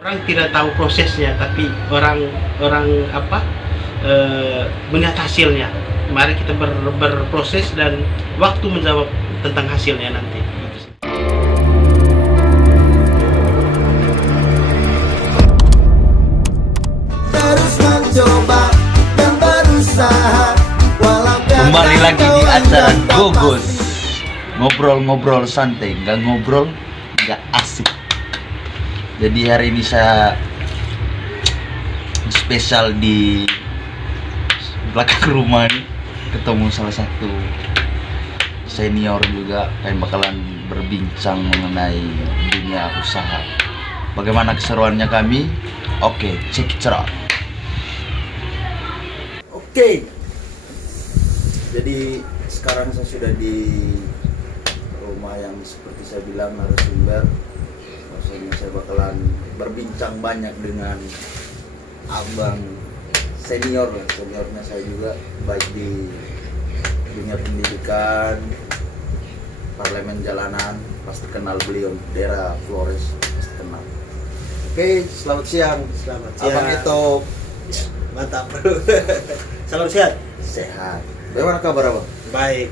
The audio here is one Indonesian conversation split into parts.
Orang tidak tahu prosesnya, tapi orang melihat hasilnya. Mari kita berproses dan waktu menjawab tentang hasilnya nanti. Gitu sih. Terus mencoba dan berusaha walau Kembali lagi di acara Gogos. Ngobrol-ngobrol santai, nggak ngobrol, nggak asik. Jadi hari ini saya spesial di belakang rumah nih, ketemu salah satu senior juga yang bakalan berbincang mengenai dunia usaha. Bagaimana keseruannya kami? Oke, check it out. Oke. Jadi sekarang saya sudah di rumah yang seperti saya bilang narasumber. Maksudnya saya bakalan berbincang banyak dengan abang seniornya saya juga, baik di dunia pendidikan, parlemen jalanan, pasti kenal beliau, daerah Flores, pasti kenal. Oke, selamat siang. Selamat siang. Abang itu Ya, mantap. Salam sehat. sehat. Bagaimana kabar abang? Baik.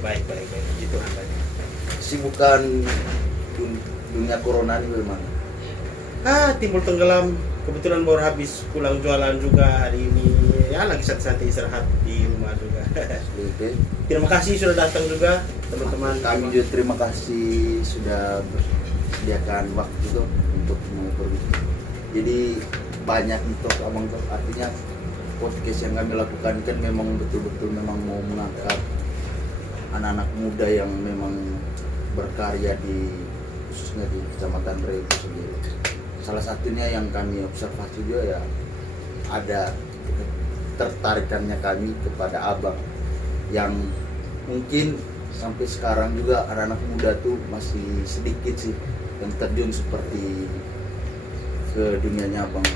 Gitu namanya. Kesibukan dunia corona ini bagaimana? Timbul tenggelam. Kebetulan baru habis pulang jualan juga hari ini. Ya lagi santai istirahat di rumah juga. Oke. Terima kasih sudah datang juga teman-teman. Kami juga terima kasih sudah bersediakan waktu tuh untuk mengukur. Jadi banyak untuk abang tuh, artinya podcast yang kami lakukan kan memang betul-betul memang mau mengangkat anak-anak muda yang memang berkarya di khususnya di Kecamatan Reu sendiri. Salah satunya yang kami observasi juga ya, ada tertarikannya kami kepada abang yang mungkin sampai sekarang juga anak-anak muda tuh masih sedikit sih yang terjun seperti ke dunianya abang.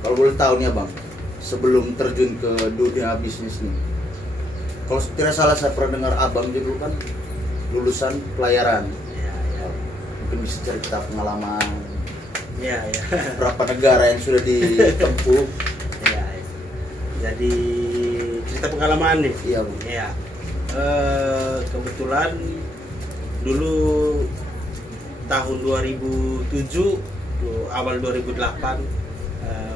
Kalau boleh tahu nih abang, sebelum terjun ke dunia bisnis nih, kalau tidak salah saya pernah dengar abang dulu kan lulusan pelayaran. Mungkin bisa cerita pengalaman Ya. berapa negara yang sudah ditempuh. Ya. Jadi cerita pengalaman nih. Iya bang. Ya. Kebetulan dulu tahun 2007, awal 2008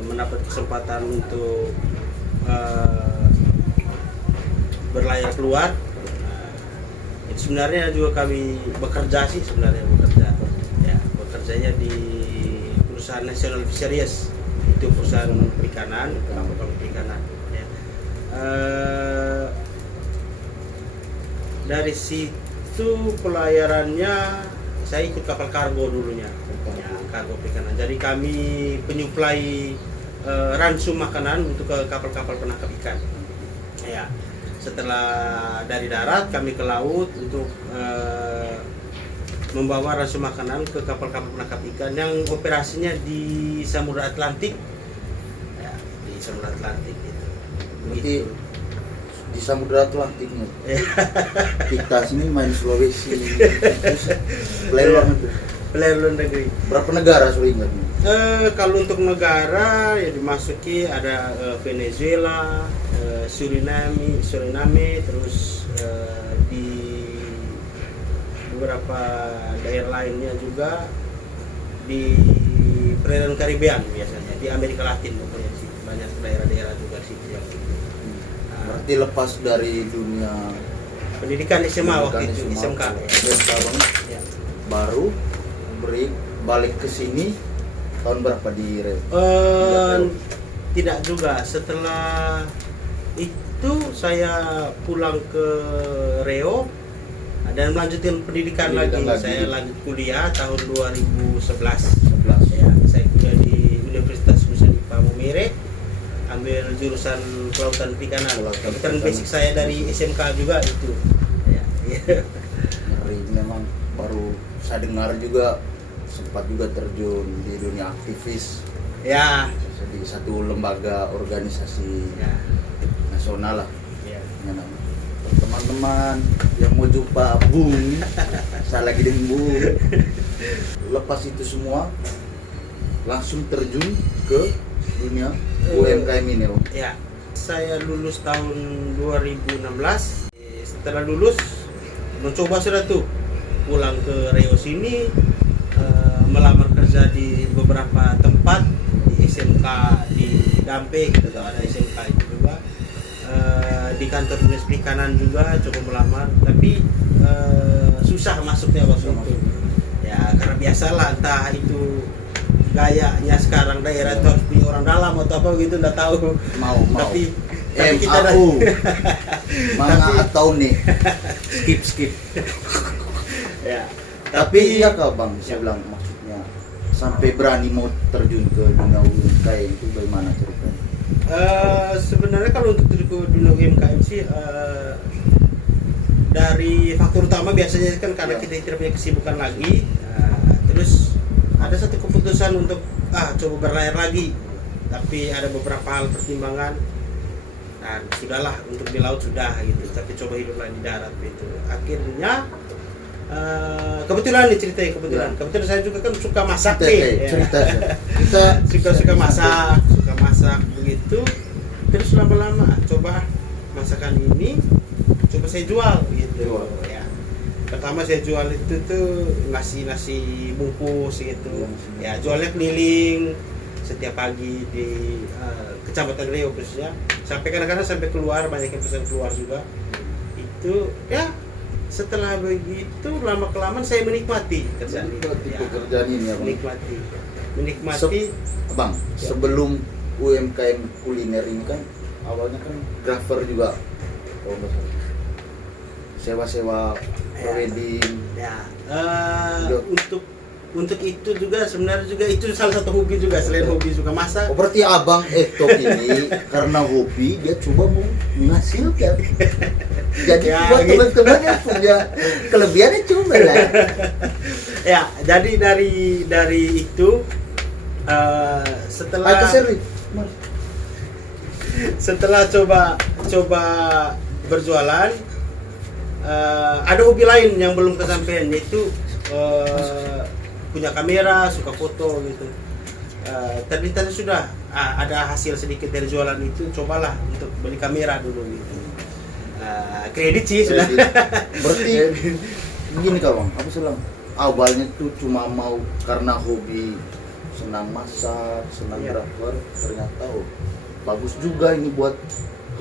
mendapat kesempatan untuk berlayar keluar. Itu sebenarnya juga kami bekerja sih ya, bekerjanya di perusahaan National Fisheries, itu perusahaan perikanan, kapal perikanan ya. Dari situ pelayarannya saya ikut kapal kargo dulunya ya, kargo perikanan. Jadi kami penyuplai ransum makanan untuk ke kapal-kapal penangkap ikan ya. Setelah dari darat kami ke laut untuk membawa ransum makanan ke kapal-kapal penangkap ikan yang operasinya di Samudra Atlantik ya, di Samudra Atlantik gitu. Berarti di Samudra Atlantik nih. Kita sini main Sulawesi, pelayan luar negeri. Pelayan luar negeri. Berapa negara sudah ingat nih? Kalau untuk negara ya dimasuki ada Venezuela, Suriname, terus di beberapa daerah lainnya juga di perairan Karibian biasanya, di Amerika Latin pokoknya sih, banyak daerah-daerah juga sih yang Berarti lepas dari dunia pendidikan SMA waktu itu, SMK. Bang, Ya. baru balik ke sini tahun berapa di Reu? Tidak juga, setelah itu saya pulang ke Reo dan melanjutkan pendidikan lagi. Saya lanjut kuliah tahun 2011. Ya, saya kuliah di Universitas Nusa Dipa Momere, ambil jurusan kelautan perikanan. Kebetulan basic saya dari SMK juga itu. Ya. Ngeri, memang baru saya dengar juga sempat juga terjun di dunia aktivis Ya. di satu lembaga organisasi Ya. nasional lah. Ya. Ya, namanya. Teman-teman yang mau jumpa Bung, saya lagi dengan Bung. Lepas itu semua langsung terjun ke dunia UMKM ini Om? Ya, saya lulus tahun 2016. Setelah lulus mencoba sudah tuh pulang ke Riau sini, melamar kerja di beberapa tempat, di SMK di Dampe gitu, ada SMK itu juga, di kantor dinas perikanan juga coba melamar, tapi susah masuknya waktu itu. Ya karena biasalah, entah itu gayanya sekarang daerah itu harus punya orang dalam atau apa gitu, nggak tahu. Mau Tapi kita MAU mana atau nih skip ya. tapi iya kak bang, saya bilang maksudnya sampai berani mau terjun ke dunia UMKM itu bagaimana ceritanya? Sebenarnya kalau untuk terjun ke dunia UMKM sih, dari faktor utama biasanya kan karena kita tidak punya kesibukan lagi, terus ada satu keputusan untuk coba berlayar lagi, tapi ada beberapa hal pertimbangan dan sudahlah, untuk di laut sudah gitu, tapi coba hidup lagi di darat gitu. Akhirnya kebetulan nih ceritanya, kebetulan saya juga kan suka masak nih, cerita kita suka masak begitu. Terus lama-lama coba masakan ini coba saya jual gitu ya. Pertama saya jual itu tuh nasi bungkus gitu ya, jualnya keliling setiap pagi di Kecamatan Riau khususnya, sampai kadang-kadang sampai keluar, banyak yang pesan keluar juga itu ya. Setelah begitu lama kelamaan saya menikmati pekerjaan ini ya, menikmati bang. Sebelum UMKM kuliner ini kan awalnya kan grafer juga, sewa wedding ya. Untuk itu juga sebenarnya juga itu salah satu hobi juga, selain hobi suka masak. Oh, berarti abang Ektok ini karena hobi dia coba mau menghasilkan. Jadi Ya, buat gitu. teman-teman yang punya kelebihannya coba lah. Ya, jadi dari itu setelah coba berjualan, ada hobi lain yang belum kesampaian, yaitu punya kamera, suka foto gitu. Ternyata sudah ada hasil sedikit dari jualan itu, cobalah untuk beli kamera dulu gitu. Kredit sih sudah. Berarti begini kawan, aku bilang awalnya tuh cuma mau karena hobi, senang masak, senang grafer, ternyata bagus juga ini buat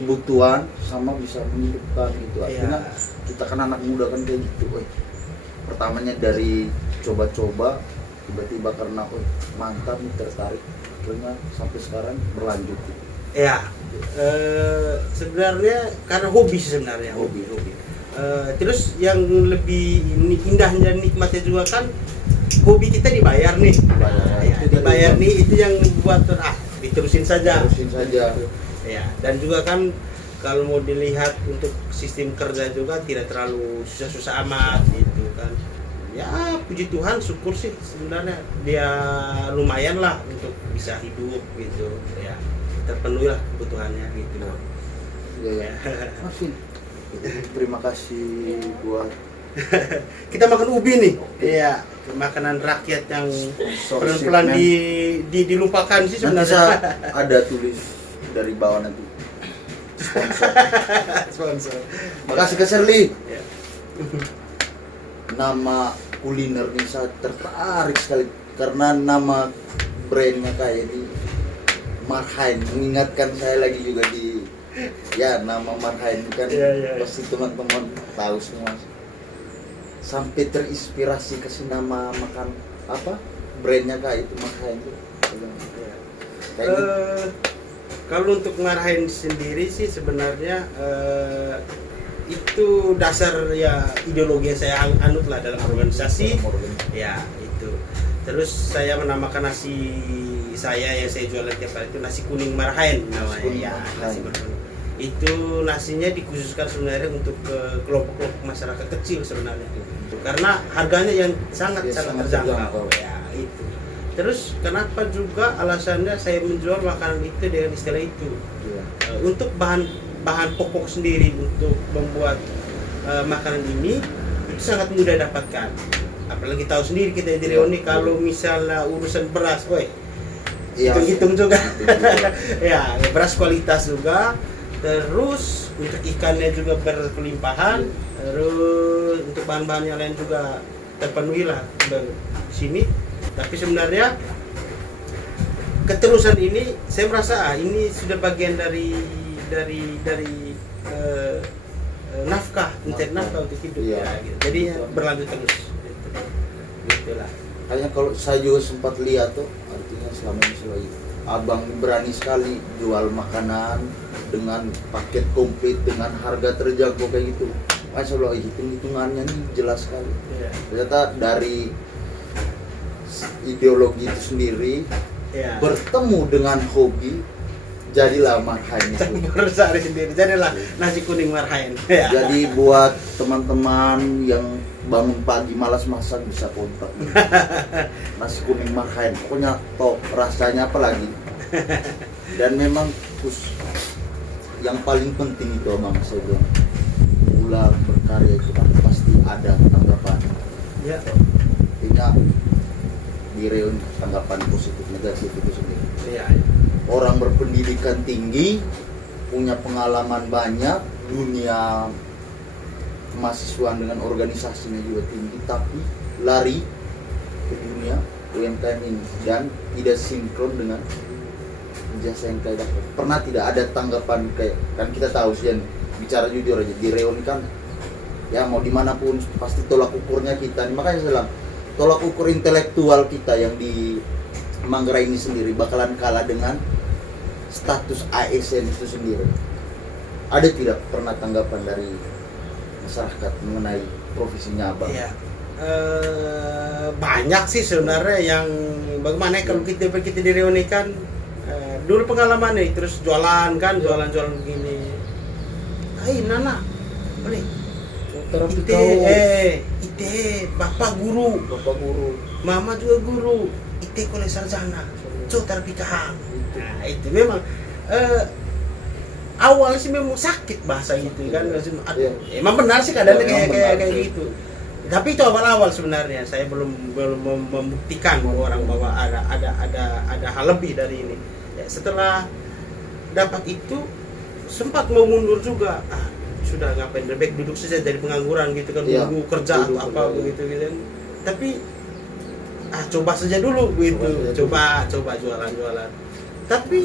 kebutuhan sama bisa menghidupkan gitu. Akhirnya kita kan anak muda kan kayak gitu, pertamanya dari coba-coba, tiba-tiba karena mantap nih, tertarik, akhirnya sampai sekarang berlanjut gitu. Ya, sebenarnya karena hobi sebenarnya, hobi. Terus yang lebih indah dan nikmatnya juga kan hobi kita dibayar nih. Dibayar nih, itu yang buat diterusin saja. Ya, dan juga kan kalau mau dilihat untuk sistem kerja juga tidak terlalu susah-susah amat gitu kan. Ya puji Tuhan, syukur sih sebenarnya dia lumayan lah untuk bisa hidup gitu ya, terpenuhi lah kebutuhannya gitu. Ya. Terima kasih buat kita makan ubi nih. Iya, makanan rakyat yang pelan-pelan dilupakan sih sebenarnya. Ada tulis dari bawah nanti sponsor. Makasih ke Shirley. Ya. Nama kuliner ini saya tertarik sekali karena nama brandnya kayak di Marhain, mengingatkan saya lagi juga di nama Marhain kan. Pasti teman-teman tahu semua. Sampai terinspirasi kasih nama makan apa brandnya kayak itu Marhain itu. Kalau untuk Marhain sendiri sih sebenarnya itu dasar ya ideologi yang saya anut lah dalam organisasi. Ya itu. Terus saya menamakan nasi saya yang saya jual tiap hari itu nasi kuning Marhain namanya. Nasi Marhain. Itu nasinya dikhususkan sebenarnya untuk kelompok-kelompok masyarakat kecil sebenarnya. Karena harganya yang sangat terjangkau. Ya itu. Terus kenapa juga alasannya saya menjual makanan itu dengan istilah itu? Untuk bahan pokok sendiri untuk membuat makanan ini itu sangat mudah dapatkan. Apalagi tahu sendiri kita di Riau ini, kalau misalnya urusan beras, Iya, hitung juga. hitung juga. Ya, beras kualitas juga. Terus untuk ikannya juga berkelimpahan. Terus untuk bahan-bahan yang lain juga terpenuhi lah di sini. Tapi sebenarnya keterusan ini saya merasa ini sudah bagian dari nafkah, mencari nafkah untuk hidup. Iya. Ya, gitu. Jadi berlanjut terus. Gitulah. Kayaknya kalau saya juga sempat lihat tuh, artinya selama ini selalu abang berani sekali jual makanan dengan paket komplit dengan harga terjangkau kayak gitu. Makanya saya bilang hitung-hitungannya nih jelas sekali. Ya. Ternyata dari ideologi itu sendiri Ya. bertemu dengan hobi, jadilah marhain itu. Bersari sendiri, jadilah nasi kuning marhain. Ya. Jadi buat teman-teman yang bangun pagi malas masak bisa kontak nasi kuning marhain, pokoknya top, rasanya apa lagi. Dan memang yang paling penting itu abang saya bilang, mula berkarya itu kan pasti ada tanggapan. Ya. Artinya di reuni tanggapan positif negatif itu sendiri. Ya. Orang berpendidikan tinggi, punya pengalaman banyak, dunia kemahasiswaan dengan organisasinya juga tinggi, tapi lari ke dunia UMKM ini dan tidak sinkron dengan jasa yang kayak dapat. Pernah tidak ada tanggapan kayak, kan kita tahu sih, bicara jujur aja, di reuni kan ya mau dimanapun pasti tolak ukurnya kita. Makanya saya bilang tolak ukur intelektual kita yang di Manggarai ini sendiri bakalan kalah dengan status ASN itu sendiri. Ada tidak pernah tanggapan dari masyarakat mengenai profesinya abang? Iya. Banyak sih sebenarnya yang bagaimana ya, kalau kita direunikan dulu pengalamannya terus jualan kan, jualan begini. Nana, boleh. Ite, bapak guru, mama juga guru, ite kolej sarjana, cotar pikahang. Nah itu memang awalnya sih memang sakit bahasa gitu kan, Iya. emang benar sih keadaannya Iya, kayak gitu. Tapi itu awal-awal sebenarnya, saya belum membuktikan bahwa ada hal lebih dari ini. Ya, setelah dapat itu sempat mau mundur juga. Sudah ngapain, lebih baik duduk saja jadi pengangguran gitu kan, Iya, nunggu kerja atau duduk apa kerja, begitu gitu kan. Tapi coba saja dulu gitu, coba jualan. Tapi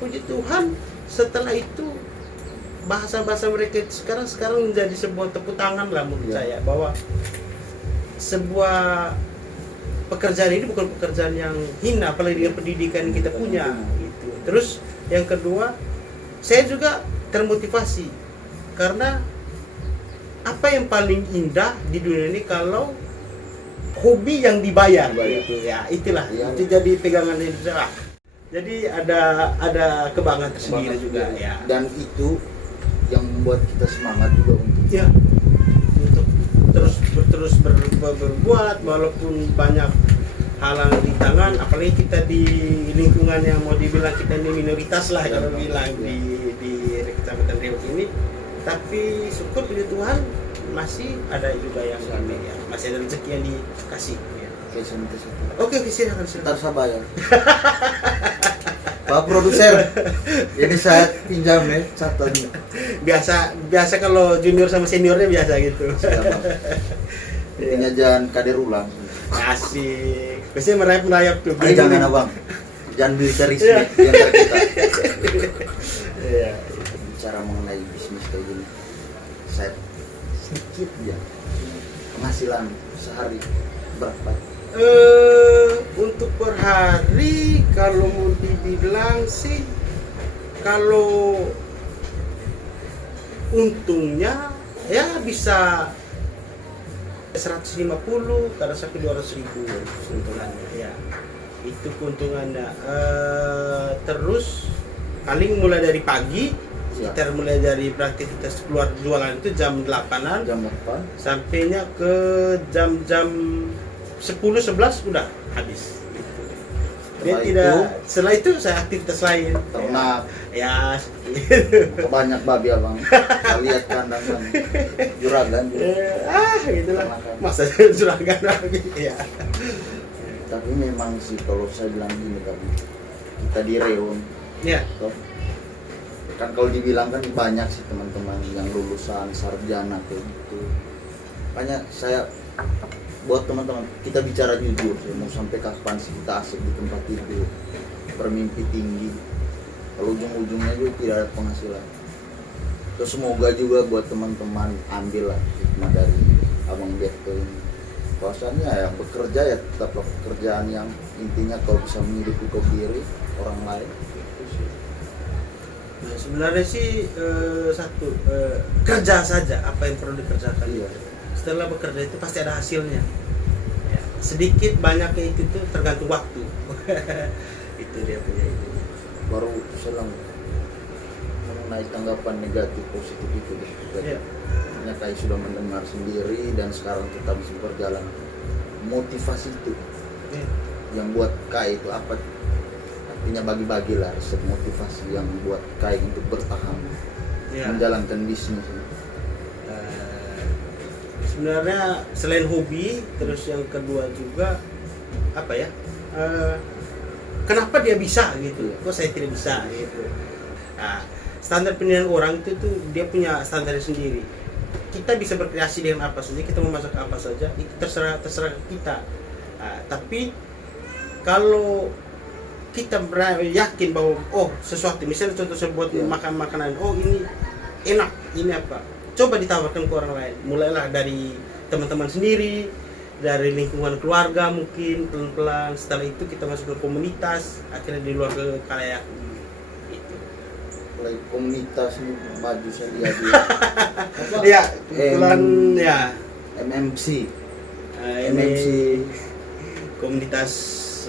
puji Tuhan setelah itu bahasa mereka sekarang menjadi sebuah tepuk tangan lah menurut saya, bahwa sebuah pekerjaan ini bukan pekerjaan yang hina, apalagi dengan pendidikan yang kita punya gitu. Terus yang kedua, saya juga termotivasi karena apa yang paling indah di dunia ini kalau hobi yang dibayar gitu ya, itulah itu jadi pegangan hidup saya. Jadi ada kebanggaan tersendiri juga ya. Dan itu yang membuat kita semangat juga untuk terus berbuat walaupun banyak halang di tangan, apalagi kita di lingkungan yang mau dibilang kita ini minoritas lah kalau bilang di Kecamatan Riau ini. Tapi syukur puji Tuhan masih ada juga yang kami ya, masih ada rezeki yang dikasih ya. Oke, silakan. Ntar saya bayar. Pak Produser, ini saya pinjam ya catanya. Biasa kalau junior sama seniornya biasa gitu. Intinya jangan kader ulang. Asik. Biasanya merayap tuh. Jangan abang, jangan militerisme di antara kita. Iya. Bicara mengenai bisnis kayak gini, saya sedikit ya penghasilan sehari berapa? Untuk per hari kalau mau dibilang sih, kalau untungnya ya bisa 150 kadang sampai 200.000 keuntungannya ya, itu keuntungannya. Terus paling mulai dari pagi, kita mulai dari beraktivitas keluar jualan itu jam 8-an, Jam 8 sampainya ke jam 10-11 udah habis gitu. Setelah itu saya aktivitas lain, ternak ya banyak babi abang. Saya lihat kandang juragan gitulah, Ternakan. masa juragan lagi ya. Tapi memang sih kalau saya bilang gini kan, kita di Reun. Ya. Toh, kan kalau dibilang kan banyak sih teman-teman yang lulusan sarjana kayak gitu. Makanya saya buat teman-teman kita bicara jujur ya, mau sampai kapan sih kita asik di tempat tidur bermimpi tinggi kalau ujung-ujungnya juga tidak ada penghasilan. Terus semoga juga buat teman-teman ambil lah hikmah dari Abang Berto ini. Bahwasannya yang bekerja ya tetaplah pekerjaan yang intinya kau bisa menghidupi kau diri orang lain. Itu sih. Nah, sebenarnya sih kerja saja apa yang perlu dikerjakan. Iya. Setelah bekerja itu pasti ada hasilnya. Ya, sedikit banyaknya itu tuh tergantung waktu. Itu dia punya itu. Baru selang mengenai tanggapan negatif positif itu Ya. Hanya kayak sudah mendengar sendiri dan sekarang tetap bisa berjalan. Motivasi itu Ya. yang buat Kai itu apa? Artinya bagi-bagilah resep motivasi yang buat Kai untuk bertahan Ya. menjalankan bisnis. Sebenarnya selain hobi, terus yang kedua juga apa ya? Kenapa dia bisa gitu? Kok saya tidak bisa gitu? Nah, standar penilaian orang itu tuh dia punya standar sendiri. Kita bisa berkreasi dengan apa saja, kita mau masak apa saja, itu terserah kita. Nah, tapi kalau kita yakin bahwa sesuatu, misalnya contoh saya buat makan makanan, ini enak, ini apa? Coba ditawarkan ke orang lain. Mulailah dari teman-teman sendiri, dari lingkungan keluarga mungkin pelan-pelan. Setelah itu kita masuk ke komunitas, akhirnya di luar ke kalayak. Itu. Mulai komunitas ini maju saya lihat Ya, kebetulan ya. MMC. Ini MMC komunitas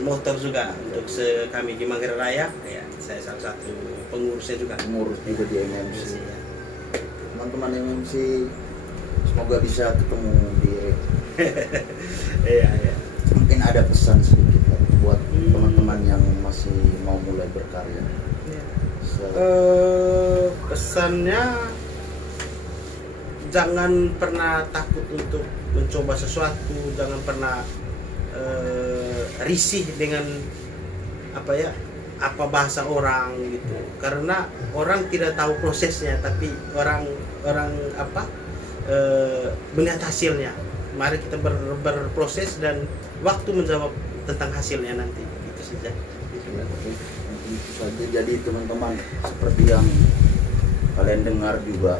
motor juga untuk kami di Manggarai Raya. Ya, saya salah satu pengurusnya juga. Pengurus juga di MMC. Ya. Teman-teman MMC semoga bisa ketemu di Iya, iya. mungkin ada pesan sedikit buat teman-teman yang masih mau mulai berkarya. Pesannya jangan pernah takut untuk mencoba sesuatu, jangan pernah risih dengan apa bahasa orang gitu, karena orang tidak tahu prosesnya, tapi orang melihat hasilnya. Mari kita berproses dan waktu menjawab tentang hasilnya nanti. Itu saja. Itu saja. Jadi teman-teman, seperti yang kalian dengar juga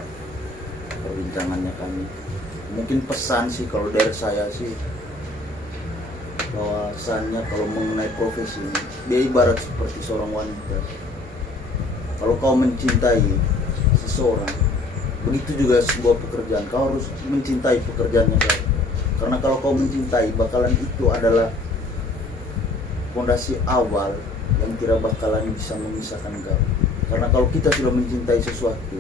perbincangannya kami. Mungkin pesan sih kalau dari saya sih, bahwasannya kalau mengenai profesi ini, dia ibarat seperti seorang wanita. Kalau kau mencintai seseorang, begitu juga sebuah pekerjaan, kau harus mencintai pekerjaannya kau. Karena kalau kau mencintai, bakalan itu adalah fondasi awal yang tidak bakalan bisa memisahkan kau. Karena kalau kita sudah mencintai sesuatu,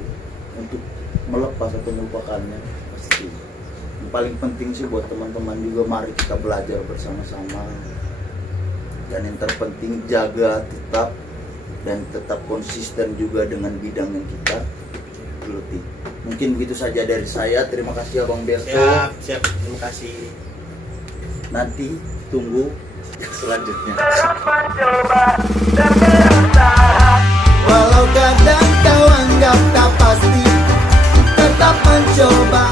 untuk melepas atau melupakannya pasti. Yang paling penting sih buat teman-teman juga, mari kita belajar bersama-sama. Dan yang terpenting jaga tetap konsisten juga dengan bidang yang kita geluti. Mungkin begitu saja dari saya. Terima kasih Abang Berto. Siap. Terima kasih. Nanti tunggu selanjutnya. Walau kadang kau anggap tak pasti, tetap mencoba.